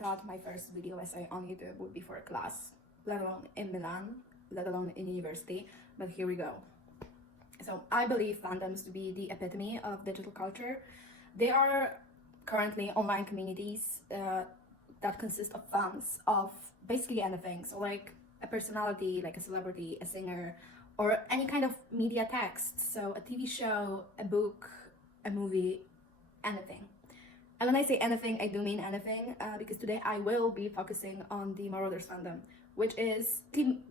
thought my first video essay on YouTube would be for a class, let alone in Milan, let alone in university, but here we go. So I believe fandoms to be the epitome of digital culture. They are currently online communities that consist of fans of basically anything. So like a personality, like a celebrity, a singer, or any kind of media text. So a TV show, a book, a movie, anything. And when I say anything, I do mean anything, because today I will be focusing on the Marauders fandom, which is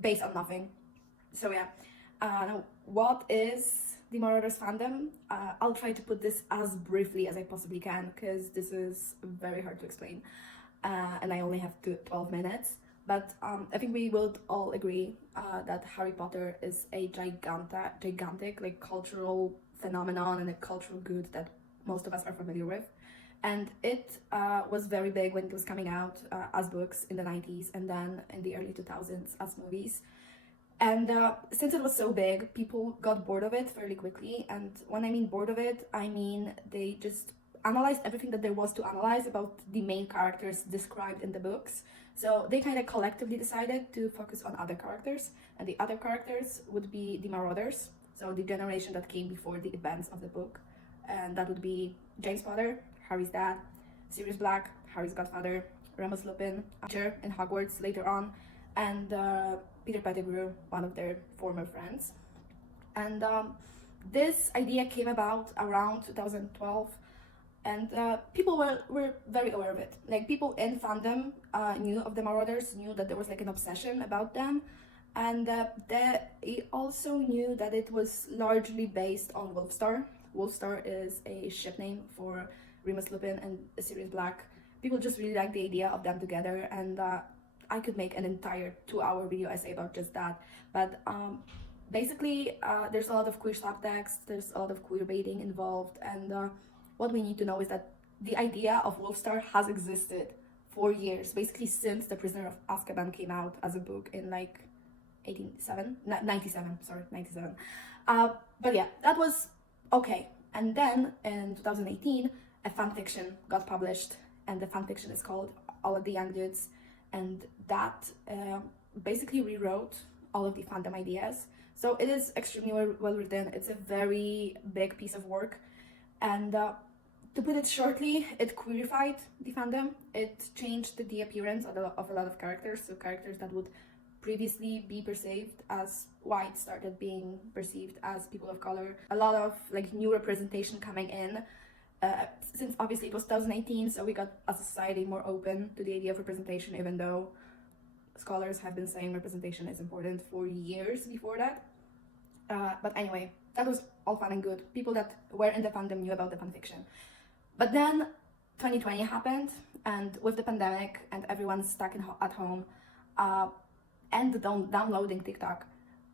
based on nothing. So yeah, now what is the Marauders fandom? I'll try to put this as briefly as I possibly can, because this is very hard to explain, and I only have 12 minutes. But I think we would all agree that Harry Potter is a gigantic like cultural phenomenon and a cultural good that most of us are familiar with. And it was very big when it was coming out as books in the 90s, and then in the early 2000s as movies. And since it was so big, people got bored of it fairly quickly. And when I mean bored of it, I mean they just analyzed everything that there was to analyze about the main characters described in the books. So they kind of collectively decided to focus on other characters, and the other characters would be the Marauders, so the generation that came before the events of the book. And that would be James Potter, Harry's dad; Sirius Black, Harry's godfather; Remus Lupin, teacher in Hogwarts later on; and Peter Pettigrew, one of their former friends. And this idea came about around 2012, and people were very aware of it. Like, people in fandom knew of the Marauders, knew that there was like an obsession about them, and they also knew that it was largely based on Wolfstar. Wolfstar is a ship name for Remus Lupin and Sirius Black. People just really like the idea of them together, and I could make an entire 2-hour video essay about just that. But basically, there's a lot of queer subtext, there's a lot of queer baiting involved, and what we need to know is that the idea of Wolfstar has existed for years, basically since The Prisoner of Azkaban came out as a book in like 97. But yeah, that was okay. And then in 2018, a fanfiction got published, and the fanfiction is called All of the Young Dudes, and that basically rewrote all of the fandom ideas. So it is extremely well written. It's a very big piece of work, and to put it shortly, it queerified the fandom. It changed the appearance of a lot of characters. So characters that would previously be perceived as white started being perceived as people of color. A lot of like new representation coming in, since obviously it was 2018, so we got a society more open to the idea of representation, even though scholars have been saying representation is important for years before that. But anyway, that was all fun and good. People that were in the fandom knew about the fanfiction. But then 2020 happened, and with the pandemic and everyone stuck at home, and downloading TikTok,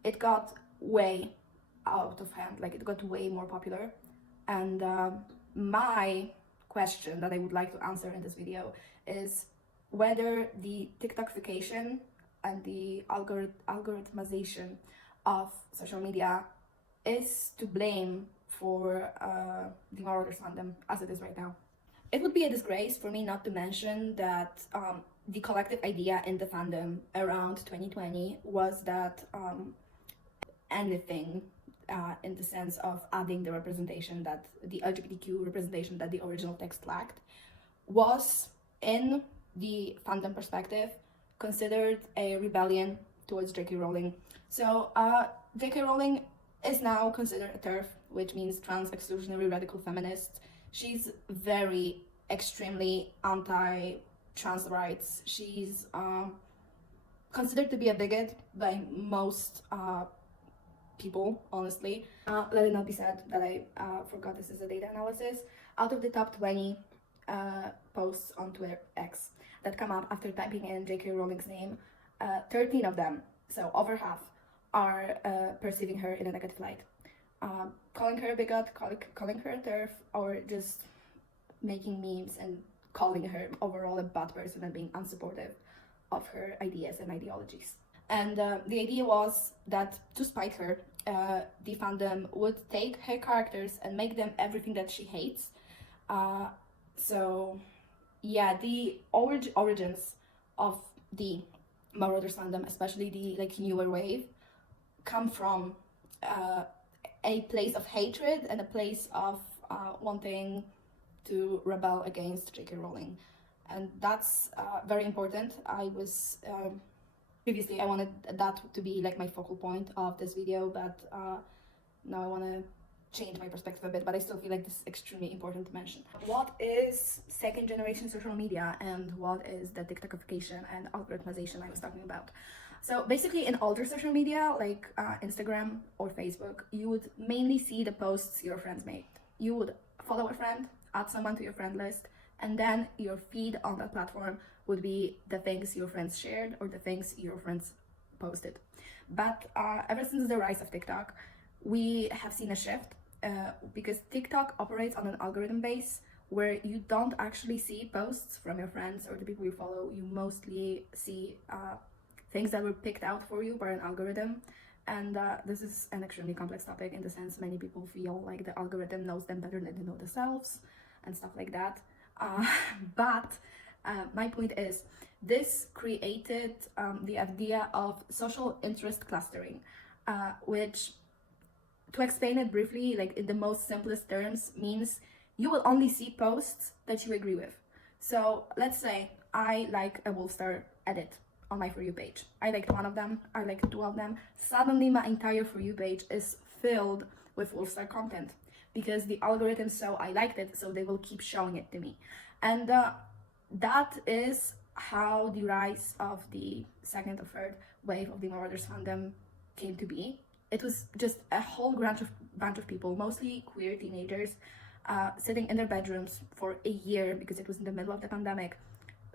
it got way out of hand. Like, it got way more popular. And my question that I would like to answer in this video is whether the TikTokification and the algorithmization of social media is to blame for the Marauders fandom as it is right now. It would be a disgrace for me not to mention that the collective idea in the fandom around 2020 was that anything in the sense of adding the representation, that the LGBTQ representation that the original text lacked, was, in the fandom perspective, considered a rebellion towards J.K. Rowling. So J.K. Rowling is now considered a TERF, which means trans exclusionary radical feminist. She's very extremely anti-trans rights. She's considered to be a bigot by most people, honestly. Let it not be said that I forgot this is a data analysis. Out of the top 20 posts on Twitter X that come up after typing in J.K. Rowling's name, 13 of them, so over half, are perceiving her in a negative light. Calling her a bigot, calling her a TERF, or just making memes and calling her overall a bad person and being unsupportive of her ideas and ideologies. And the idea was that, to spite her, the fandom would take her characters and make them everything that she hates. So Yeah, the origins of the marauders fandom, especially the like newer wave, come from uh, a place of hatred and a place of wanting to rebel against J.K. Rowling, and that's very important. I was previously I wanted that to be like my focal point of this video, but now I want to change my perspective a bit, but I still feel like this is extremely important to mention. What is second generation social media and what is the TikTokification and algorithmization I was talking about? So basically in older social media like Instagram or Facebook, you would mainly see the posts your friends made. You would follow a friend, add someone to your friend list, and then your feed on that platform would be the things your friends shared or the things your friends posted. But ever since the rise of TikTok, we have seen a shift because TikTok operates on an algorithm base where you don't actually see posts from your friends or the people you follow. You mostly see things that were picked out for you by an algorithm. And this is an extremely complex topic in the sense many people feel like the algorithm knows them better than they know themselves and stuff like that. But my point is, this created the idea of social interest clustering, which, to explain it briefly, like in the most simplest terms, means you will only see posts that you agree with. So let's say I like a Wolfstar edit on my For You page. I liked one of them, I liked two of them. Suddenly my entire For You page is filled with Wolfstar content because the algorithm saw I liked it, so they will keep showing it to me. And that is how the rise of the second or third wave of the Marauders fandom came to be. It was just a whole bunch of people, mostly queer teenagers, sitting in their bedrooms for a year because it was in the middle of the pandemic,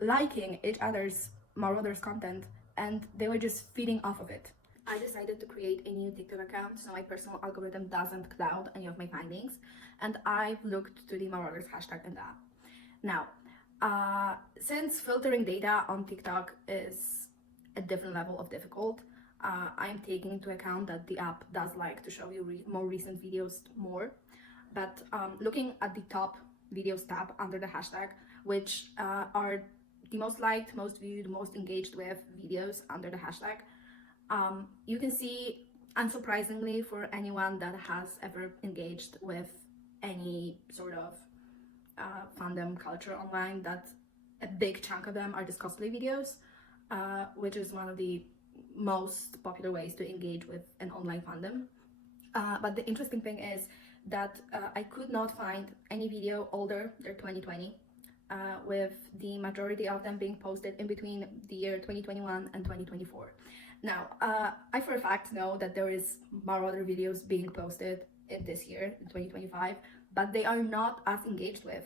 liking each other's Marauders content, and they were just feeding off of it. I decided to create a new TikTok account so my personal algorithm doesn't cloud any of my findings, and I've looked to the Marauders hashtag in that. Now, since filtering data on TikTok is a different level of difficult, I'm taking into account that the app does like to show you more recent videos more. But looking at the top videos tab under the hashtag, which are the most liked, most viewed, most engaged with videos under the hashtag, you can see, unsurprisingly for anyone that has ever engaged with any sort of fandom culture online, that a big chunk of them are just cosplay videos, which is one of the most popular ways to engage with an online fandom. But the interesting thing is that I could not find any video older than 2020, with the majority of them being posted in between the year 2021 and 2024. Now, I for a fact know that there is Marauder videos being posted in this year, in 2025, but they are not as engaged with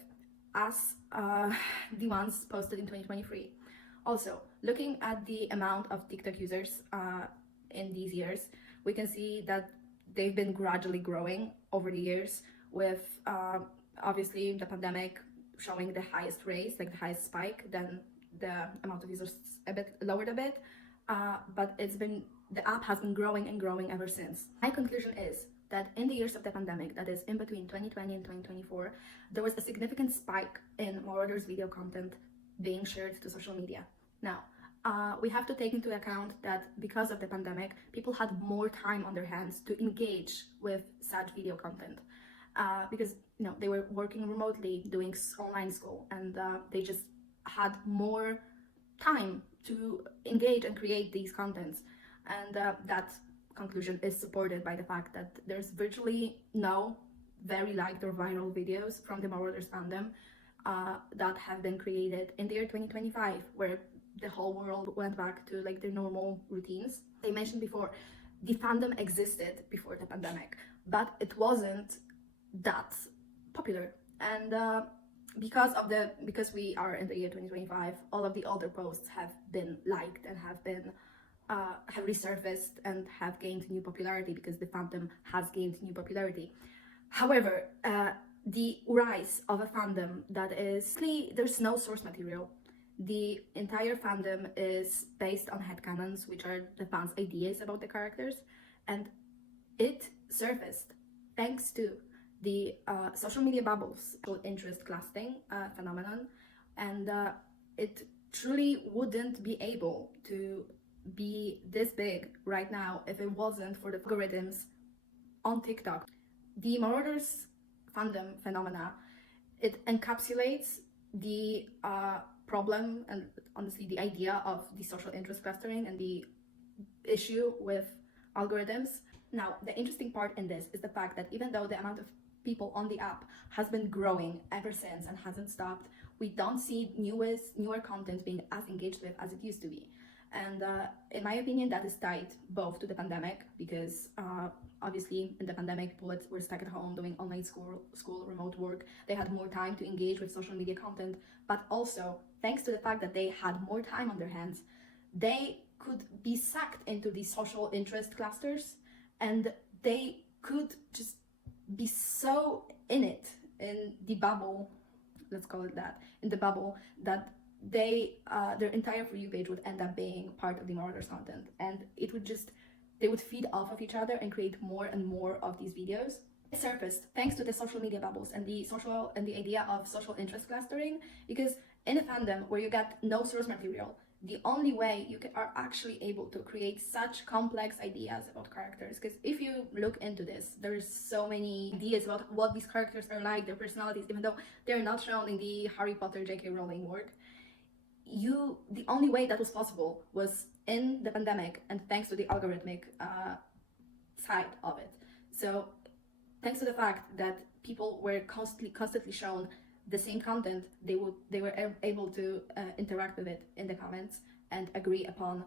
as the ones posted in 2023. Also, looking at the amount of TikTok users in these years, we can see that they've been gradually growing over the years, with obviously the pandemic showing the highest raise, like the highest spike, then the amount of users a bit lowered a bit, but the app has been growing and growing ever since. My conclusion is that in the years of the pandemic, that is in between 2020 and 2024, there was a significant spike in Marauders video content being shared to social media. Now, we have to take into account that because of the pandemic, people had more time on their hands to engage with such video content, because they were working remotely, doing online school, and they just had more time to engage and create these contents. And that conclusion is supported by the fact that there's virtually no very liked or viral videos from the Marauders fandom that have been created in the year 2025, where the whole world went back to like their normal routines. I mentioned before, the fandom existed before the pandemic, but it wasn't that popular. And because we are in the year 2025, all of the older posts have been liked and have resurfaced and have gained new popularity because the fandom has gained new popularity. However, the rise of a fandom that is, there's no source material. The entire fandom is based on headcanons, which are the fans' ideas about the characters, and it surfaced thanks to the social media bubbles, called interest clustering phenomenon, and it truly wouldn't be able to be this big right now if it wasn't for the algorithms on TikTok. The Marauders fandom phenomena, it encapsulates the problem and honestly the idea of the social interest clustering and the issue with algorithms. Now, the interesting part in this is the fact that even though the amount of people on the app has been growing ever since and hasn't stopped, we don't see newer content being as engaged with as it used to be. And in my opinion, that is tied both to the pandemic, because obviously in the pandemic, people were stuck at home doing online school, remote work. They had more time to engage with social media content, but also thanks to the fact that they had more time on their hands, they could be sucked into these social interest clusters, and they could just be so in it, in the bubble, let's call it that, in the bubble, that they their entire For You page would end up being part of the Marauders content, and it would just, they would feed off of each other and create more and more of these videos. It surfaced thanks to the social media bubbles and the idea of social interest clustering, because in a fandom where you get no source material, the only way you are actually able to create such complex ideas about characters, because if you look into this, there's so many ideas about what these characters are like, their personalities, even though they're not shown in the Harry Potter J.K. Rowling work. The only way that was possible was in the pandemic, and thanks to the algorithmic side of it. So thanks to the fact that people were constantly shown the same content, they were able to interact with it in the comments and agree upon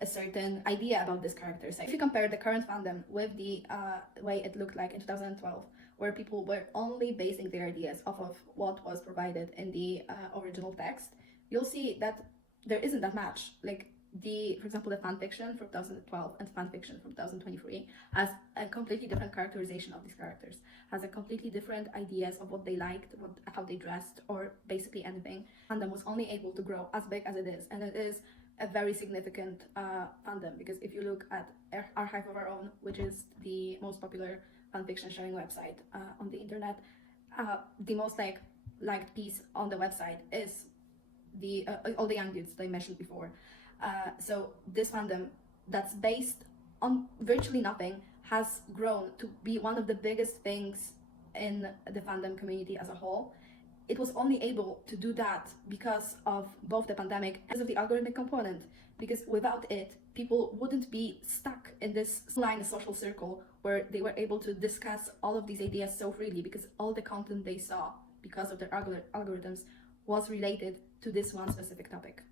a certain idea about this character. So if you compare the current fandom with the way it looked like in 2012, where people were only basing their ideas off of what was provided in the original text, you'll see that there isn't that much. Like, for example, the fan fiction from 2012 and fan fiction from 2023 has a completely different characterization of these characters, has a completely different ideas of what they liked, how they dressed, or basically anything. Fandom was only able to grow as big as it is, and it is a very significant fandom, because if you look at Archive of Our Own, which is the most popular fan fiction sharing website on the internet, the most liked piece on the website is the all the young dudes that I mentioned before. So this fandom that's based on virtually nothing has grown to be one of the biggest things in the fandom community as a whole. It was only able to do that because of both the pandemic and because of the algorithmic component, because without it, people wouldn't be stuck in this online social circle where they were able to discuss all of these ideas so freely, because all the content they saw because of their algorithms was related to this one specific topic.